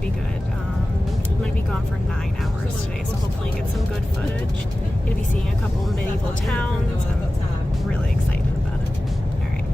should be good. I'm going to be gone for 9 hours today, so hopefully get some good footage. Going to be seeing a couple medieval towns. I'm really excited about it. All right.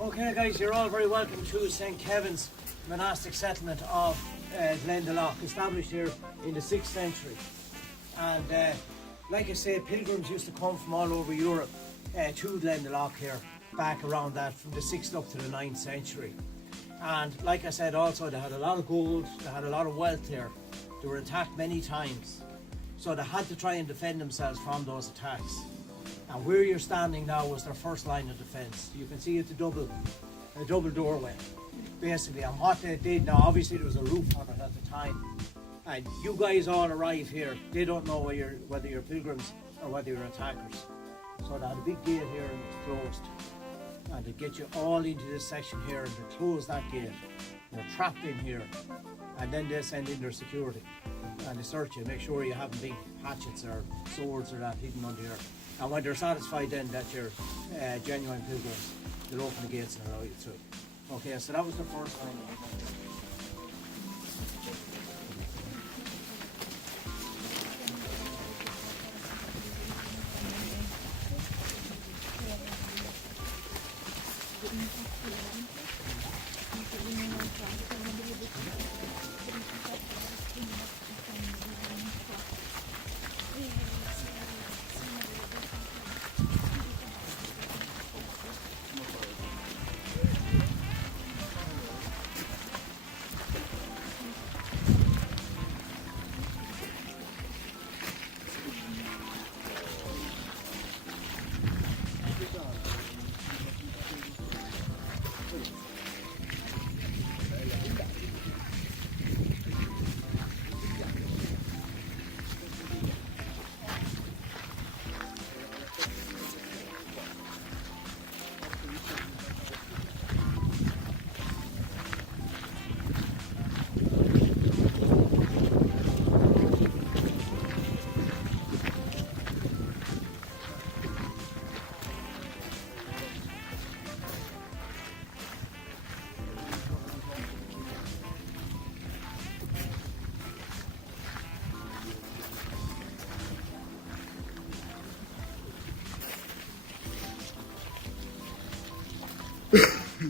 Okay guys, you're all very welcome to St. Kevin's monastic settlement of Glendalough, established here in the 6th century. And like I say, pilgrims used to come from all over Europe to Glendalough here, back around that, from the 6th up to the 9th century. And like I said also, they had a lot of gold, they had a lot of wealth here. They were attacked many times, so they had to try and defend themselves from those attacks. And where you're standing now was their first line of defence. You can see it's a double doorway, basically. And what they did now, obviously there was a roof on it at the time. And you guys all arrive here, they don't know whether you're pilgrims or whether you're attackers. So they had a big gate here and it's closed. And they get you all into this section here and they close that gate. You're trapped in here. And then they send in their security. And they search you, make sure you haven't big hatchets or swords or that hidden under here. And when they're satisfied then that you're genuine pilgrims, they'll open the gates and allow you through. Okay, so that was the first line.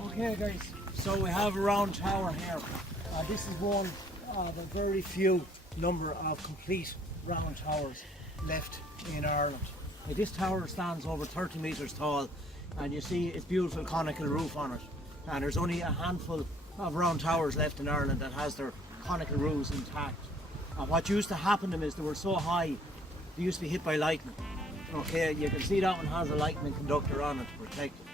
Okay guys, so we have a round tower here. This is one of a very few number of complete round towers left in Ireland. This tower stands over 30 metres tall and you see its beautiful conical roof on it. And there's only a handful of round towers left in Ireland that has their conical roofs intact. And what used to happen to them is they were so high, they used to be hit by lightning. Okay, you can see that one has a lightning conductor on it to protect it.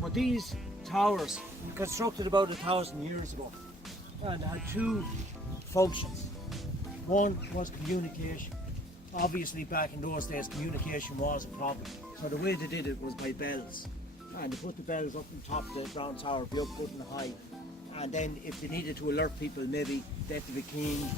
But these towers were constructed about 1,000 years ago and had two functions. One was communication. Obviously back in those days communication was a problem. So the way they did it was by bells. And they put the bells up on top of the ground tower, be up good and high. And then if they needed to alert people, maybe they had to be cleaned.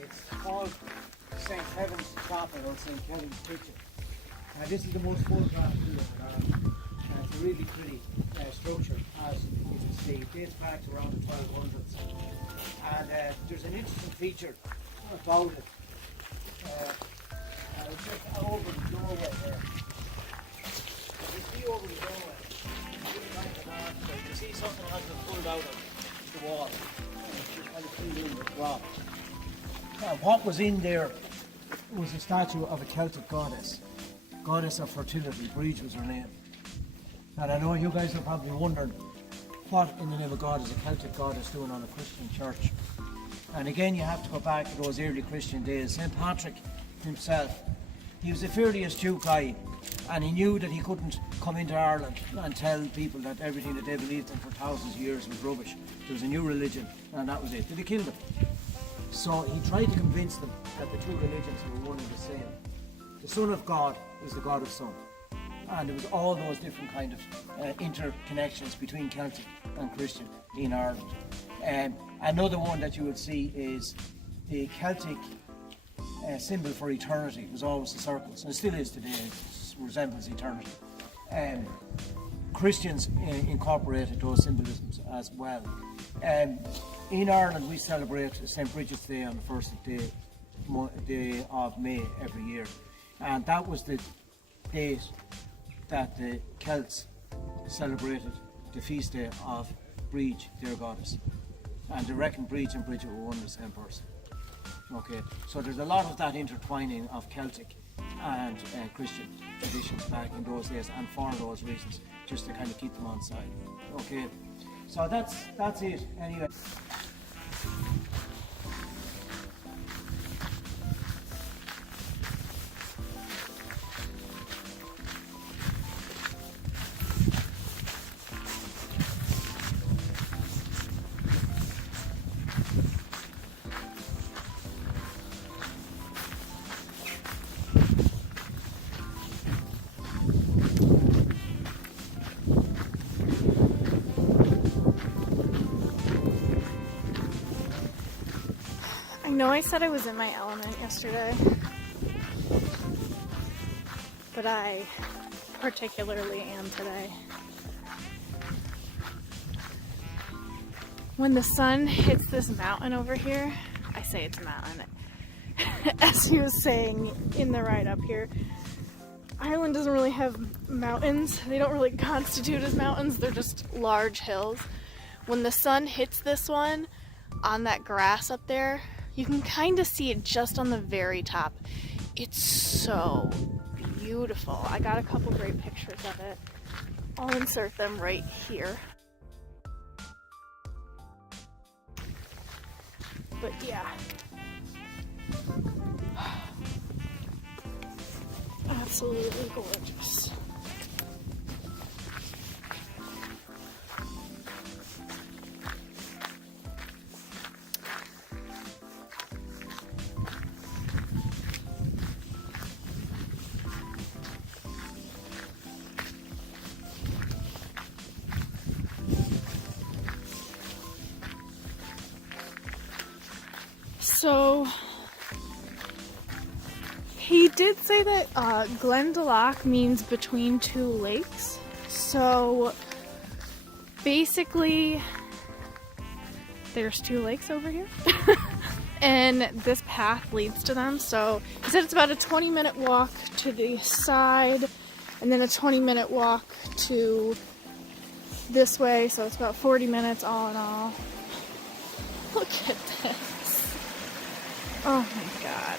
It's called St. Kevin's Chapel or St. Kevin's Kitchen. This is the most photographed here. It's a really pretty structure, as you can see. It dates back to around the 1200s. And there's an interesting feature about it. Just over the doorway there. You see over the doorway, you can see something has been pulled out of the wall. It's just kind of filled in with rock. What was in there was a statue of a Celtic goddess of fertility. Bridge was her name. And I know you guys are probably wondering, what in the name of God is a Celtic goddess doing on a Christian church? And again, you have to go back to those early Christian days. St. Patrick himself, he was a fairly astute guy, and he knew that he couldn't come into Ireland and tell people that everything that they believed in for thousands of years was rubbish. There was a new religion, and that was it. Did he kill them? So he tried to convince them that the two religions were one and the same. The Son of God is the God of Son. And there was all those different kind of interconnections between Celtic and Christian in Ireland. Another one that you would see is the Celtic symbol for eternity. It was always the circles, and it still is today. It resembles eternity. Christians incorporated those symbolisms as well. In Ireland, we celebrate St. Bridget's Day on the first day of May every year, and that was the date that the Celts celebrated the feast day of Bridge, their goddess. And they reckon Bridge and Bridget were one and the same person. Okay, so there's a lot of that intertwining of Celtic and Christian traditions back in those days, and for those reasons, just to kind of keep them on side. Okay, so that's it anyway. know I said I was in my element yesterday, but I particularly am today. When the sun hits this mountain over here, I say it's a mountain, as he was saying in the ride up here, Ireland doesn't really have mountains. They don't really constitute as mountains, they're just large hills. When the sun hits this one on that grass up there, you can kind of see it just on the very top. It's so beautiful. I got a couple great pictures of it. I'll insert them right here. But yeah. Absolutely gorgeous. So he did say that Glendalough means between two lakes. So basically there's two lakes over here and this path leads to them. So he said it's about a 20-minute walk to the side and then a 20-minute walk to this way, so it's about 40 minutes all in all. Look at this. Oh my god.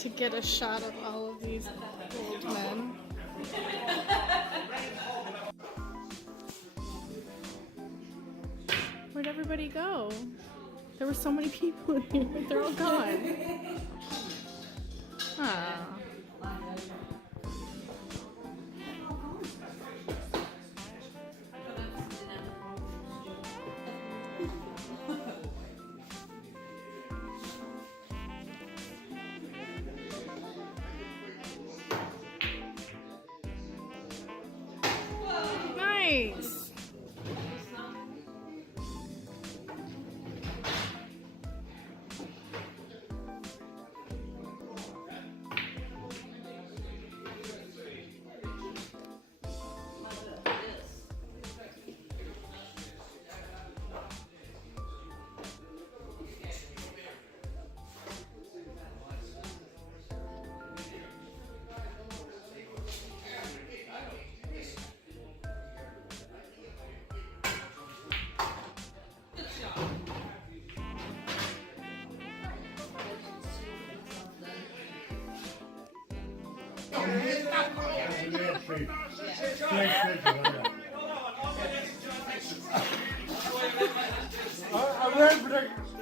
to get a shot of all of these old men. Where'd everybody go? There were so many people in here, but they're all gone. Ah. Nice.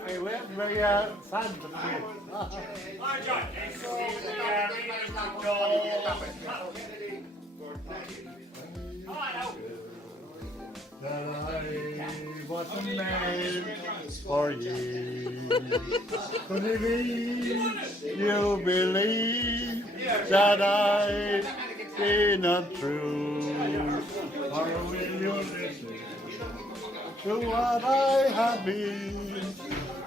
I went very sad to I wasn't made for you. You believe that I be not true, or will you listen to what I have been?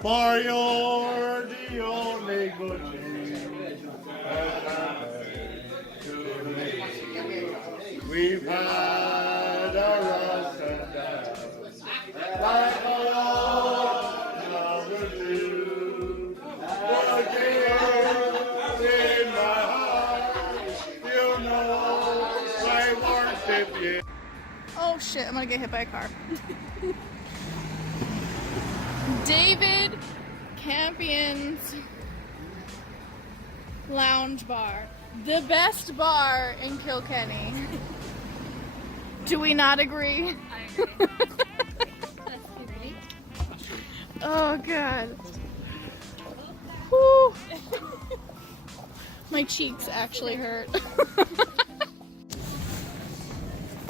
For you're the only good thing that happened to me. We've had our ups and downs, like all others do. But dear, in my heart, you know I worship you. Oh shit, I'm gonna get hit by a car. David Campion's Lounge Bar. The best bar in Kilkenny. Do we not agree? I agree. That's great. Oh god. Whew. My cheeks actually hurt. Oh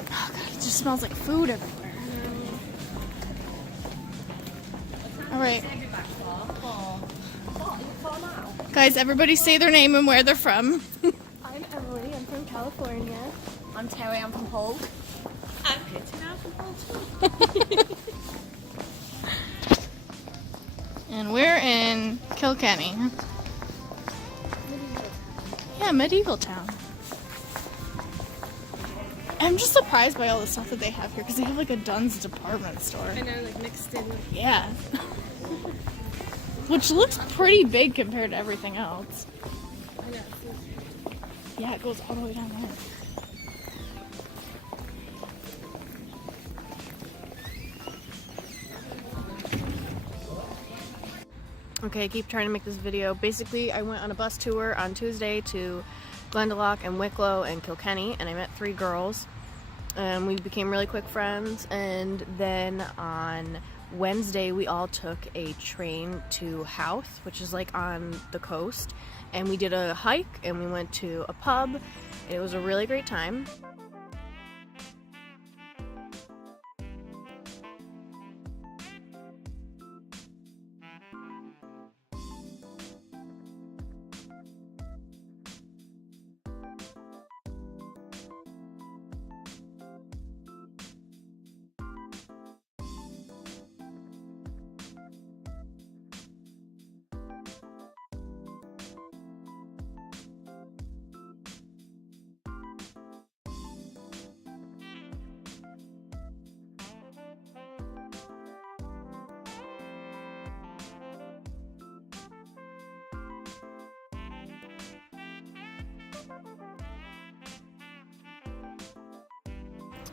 god, it just smells like food everywhere. Alright. Guys, everybody say their name and where they're from. I'm Emily, I'm from California. I'm Terry, I'm from Hull. I'm Kitty, I'm from Hull too. And we're in Kilkenny. Yeah, medieval town. I'm just surprised by all the stuff that they have here because they have like a Dunn's department store. I know, like mixed in. Yeah. Which looks pretty big compared to everything else. I know. Yeah, it goes all the way down there. Okay, I keep trying to make this video. Basically, I went on a bus tour on Tuesday to Glendalough and Wicklow and Kilkenny, and I met 3 girls. And we became really quick friends, and then on Wednesday we all took a train to Howth, which is like on the coast, and we did a hike and we went to a pub, and it was a really great time.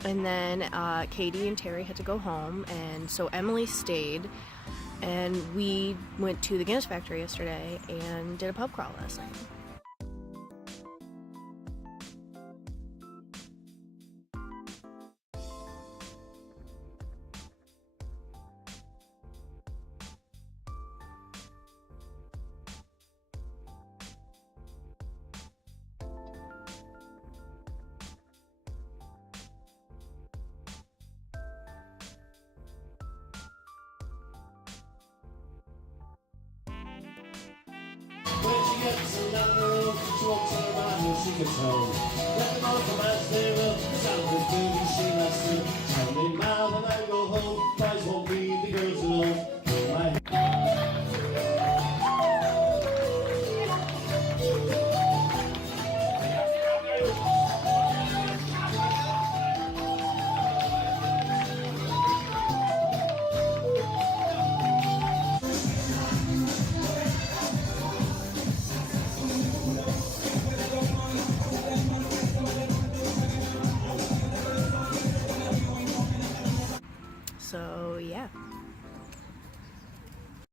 And then Katie and Terry had to go home, and so Emily stayed, and we went to the Guinness factory yesterday and did a pub crawl last night. basket home. Let them all come as they will, sound the food sing us too. Tell me now when I go home, boys won't leave the girls alone. My Thank you.